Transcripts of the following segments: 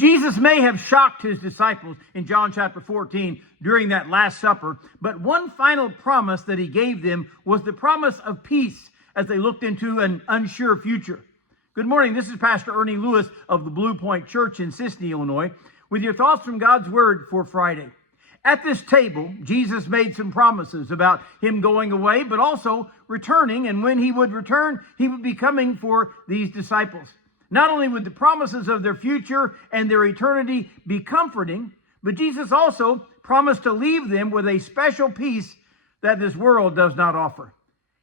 Jesus may have shocked his disciples in John chapter 14 during that Last Supper, but one final promise that he gave them was the promise of peace as they looked into an unsure future. Good morning, this is Pastor Ernie Lewis of the Blue Point Church in Sisney, Illinois, with your thoughts from God's Word for Friday. At this table, Jesus made some promises about him going away, but also returning, and when he would return, he would be coming for these disciples. Not only would the promises of their future and their eternity be comforting, but Jesus also promised to leave them with a special peace that this world does not offer.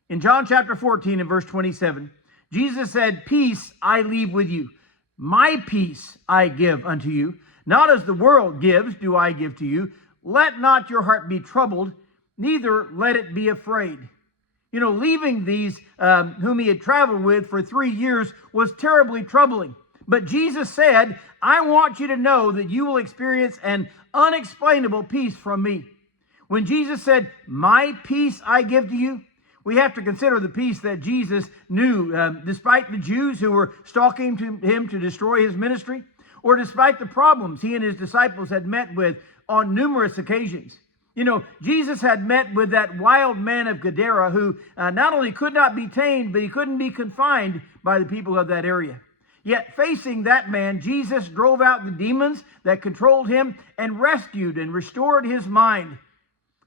In John chapter 14 and verse 27, Jesus said, "Peace I leave with you. My peace I give unto you. Not as the world gives do I give to you. Let not your heart be troubled, neither let it be afraid." You know, leaving these whom he had traveled with for 3 years was terribly troubling. But Jesus said, "I want you to know that you will experience an unexplainable peace from me." When Jesus said, "My peace I give to you," we have to consider the peace that Jesus knew, despite the Jews who were stalking him to destroy his ministry, or despite the problems he and his disciples had met with on numerous occasions. You know, Jesus had met with that wild man of Gadara who not only could not be tamed, but he couldn't be confined by the people of that area. Yet facing that man, Jesus drove out the demons that controlled him and rescued and restored his mind.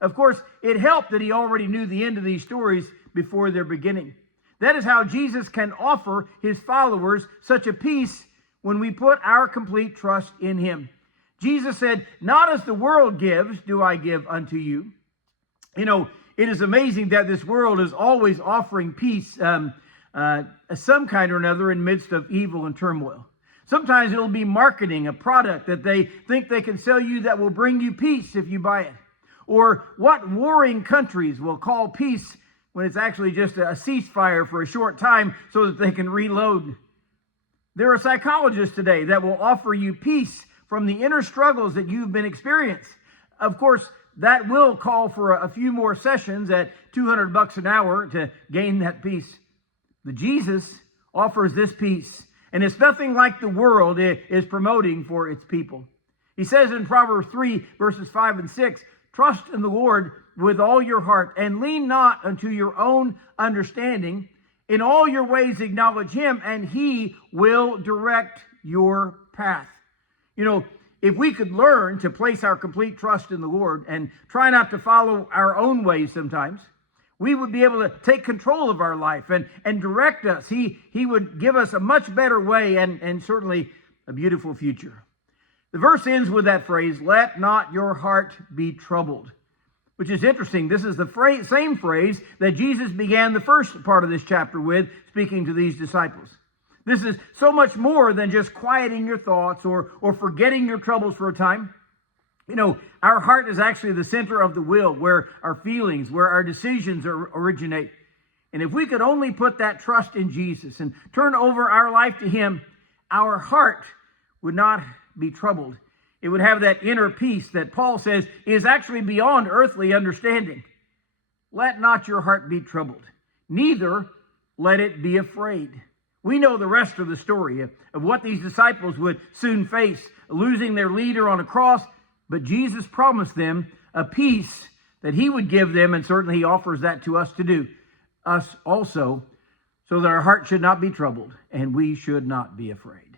Of course, it helped that he already knew the end of these stories before their beginning. That is how Jesus can offer his followers such a peace when we put our complete trust in him. Jesus said, "Not as the world gives do I give unto you." You know, it is amazing that this world is always offering peace, some kind or another, in midst of evil and turmoil. Sometimes it'll be marketing a product that they think they can sell you that will bring you peace if you buy it. Or what warring countries will call peace when it's actually just a ceasefire for a short time so that they can reload. There are psychologists today that will offer you peace from the inner struggles that you've been experiencing. Of course, that will call for a few more sessions at $200 an hour to gain that peace. But Jesus offers this peace, and it's nothing like the world is promoting for its people. He says in Proverbs 3, verses 5 and 6, "Trust in the Lord with all your heart, and lean not unto your own understanding. In all your ways acknowledge him, and he will direct your path." You know, if we could learn to place our complete trust in the Lord and try not to follow our own ways sometimes, we would be able to take control of our life and direct us. He would give us a much better way and certainly a beautiful future. The verse ends with that phrase, "Let not your heart be troubled," which is interesting. This is the same phrase that Jesus began the first part of this chapter with, speaking to these disciples. This is so much more than just quieting your thoughts or forgetting your troubles for a time. You know, our heart is actually the center of the will, where our feelings, where our decisions originate. And if we could only put that trust in Jesus and turn over our life to him, our heart would not be troubled. It would have that inner peace that Paul says is actually beyond earthly understanding. Let not your heart be troubled, neither let it be afraid. We know the rest of the story of what these disciples would soon face, losing their leader on a cross, but Jesus promised them a peace that he would give them, and certainly he offers that to us to do, us also, so that our heart should not be troubled and we should not be afraid.